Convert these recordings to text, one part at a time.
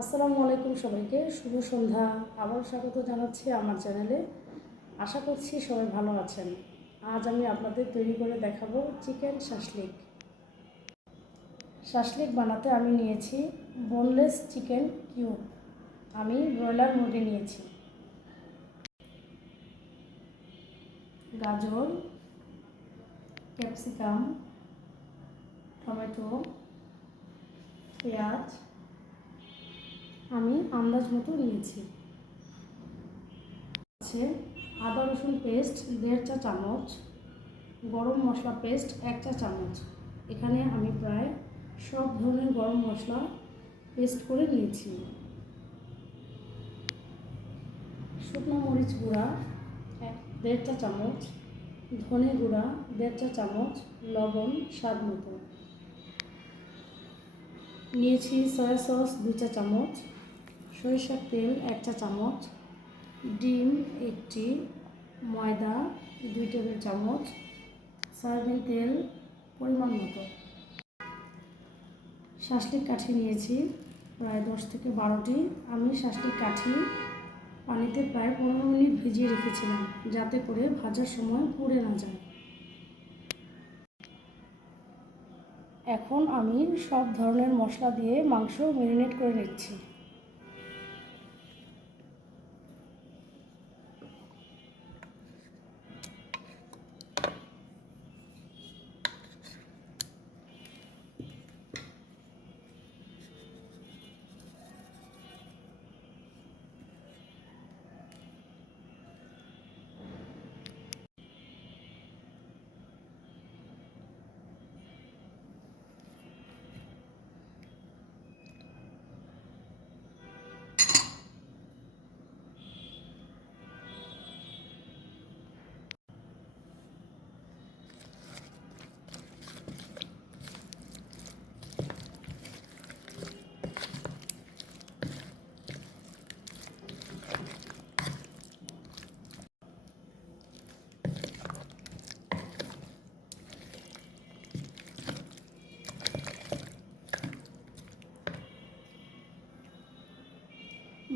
আসসালামু আলাইকুম সবাইকে, শুভ সন্ধ্যা। আবার স্বাগত জানাচ্ছি আমার চ্যানেলে। আশা করছি সবাই ভালো আছেন। আজ আমি আপনাদের তৈরি করে দেখাবো চিকেন শাসলিক। শাসলিক বানাতে আমি নিয়েছি বোনলেস চিকেন কিউব। আমি ব্রয়লার মুরগি নিয়েছি। গাজর, ক্যাপসিকাম, টমেটো, পেঁয়াজ আমি আন্দাজ মতো নিয়েছি। আছে আদা রসুন পেস্ট 1.5 চা চামচ, গরম মশলা পেস্ট 1 চা চামচ। এখানে আমি প্রায় সব ধরনের গরম মশলা পেস্ট করে নিয়েছি। শুকনো মরিচ গুঁড়া 1.5 চা চামচ, ধনে গুঁড়া 1.5 চা চামচ, লবণ স্বাদ মতো। নিয়েছি সয়া সস 2 চা চামচ, সরিষার তেল 1 চা চামচ, ডিম 1টি, ময়দা 2 টেবিল চামচ, সয়াবিন তেল পরিমাণ মতো। শাসলিক কাঠি নিয়েছি প্রায় 10 থেকে 12টি। আমি শাসলিক কাঠি পানিতে প্রায় 15 মিনিট ভিজিয়ে রেখেছিলাম, যাতে করে ভাজার সময় পুড়ে না যায়। এখন আমি সব ধরনের মশলা দিয়ে মাংস ম্যারিনেট করে নিচ্ছি।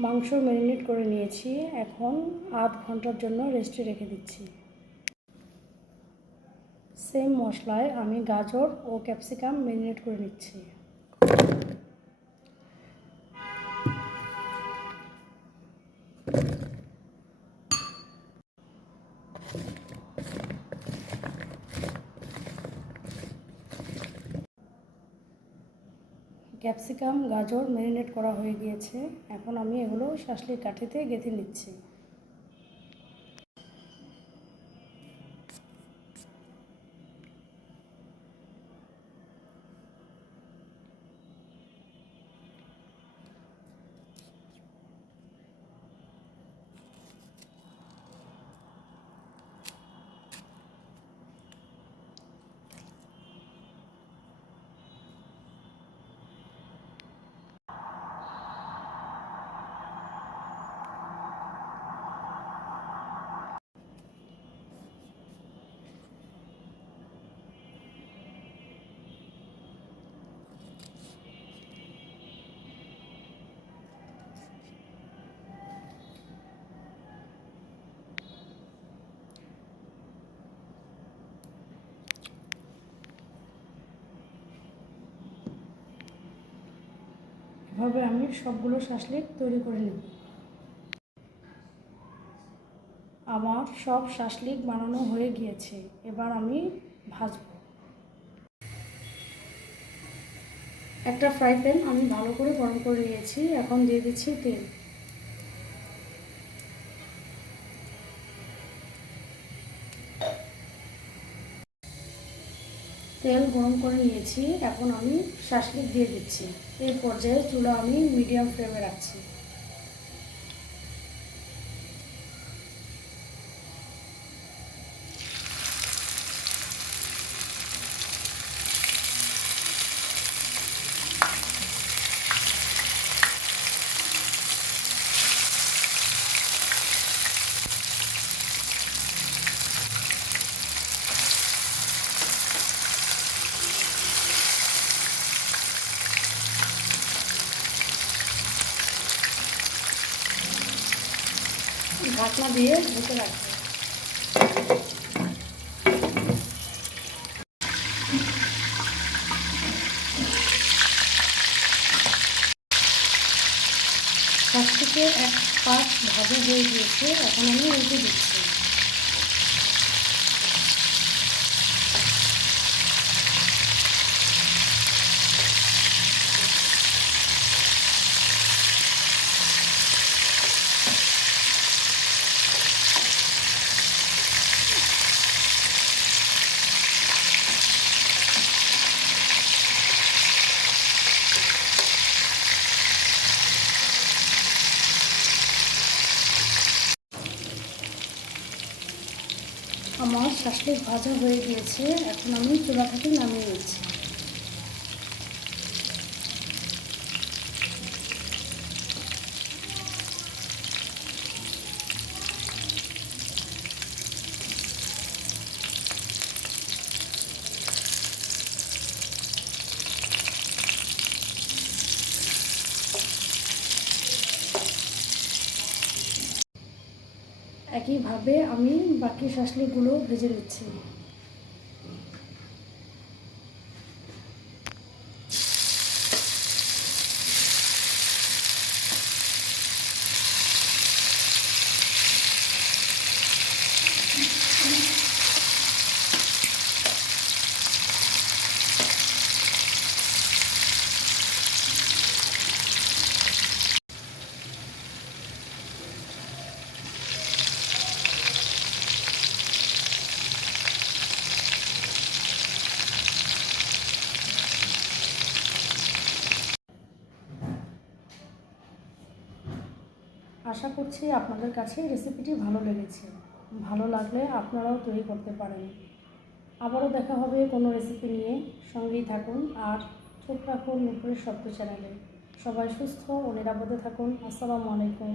মাংস ম্যারিনেট করে নিয়েছি, এখন আধ ঘন্টার জন্য রেস্টে রেখে দিচ্ছি। সেম মশলায় আমি গাজর ও ক্যাপসিকাম ম্যারিনেট করে নিচ্ছি। ক্যাপসিকাম গাজর ম্যারিনেট করা হয়ে গিয়েছে, এখন আমি এগুলো শাসলিক কাঠিতে গেঁথে নিচ্ছি। এভাবে আমি সবগুলো শাসলিক তৈরি করে নেব। আমার সব শাসলিক বানানো হয়ে গিয়েছে, এবার আমি ভাজবো। একটা ফ্রাই প্যান আমি ভালো করে গরম করে নিয়েছি, এখন দিয়ে দিচ্ছি তেল। তেল গরম করে নিয়েছি, এখন আমি শাসলিক দিয়ে দিচ্ছি। এই পর্যায়ে চুলা আমি মিডিয়াম ফ্লেমে রাখছি। ঢাকনা দিয়ে ঢেকে রাখবো। শাক থেকে এক পাশ ভাজা হয়ে গিয়েছে, এখন আমি উল্টে দিচ্ছি। আমার শাকটা ভাজা হয়ে গিয়েছে, এখন আমি চুলা থেকে নামিয়ে নিচ্ছি। একইভাবে আমি বাকি শাকগুলো ভেজে নিচ্ছি। আশা করছি আপনাদের কাছে রেসিপিটি ভালো লেগেছে। ভালো লাগলে আপনারাও তৈরি করতে পারেন। আবারও দেখা হবে কোনো রেসিপি নিয়ে। সঙ্গেই থাকুন আর চোখ রাখুন নুপুরের শব্দ চ্যানেলে। সবাই সুস্থ ও নিরাপদে থাকুন। আসসালামু আলাইকুম।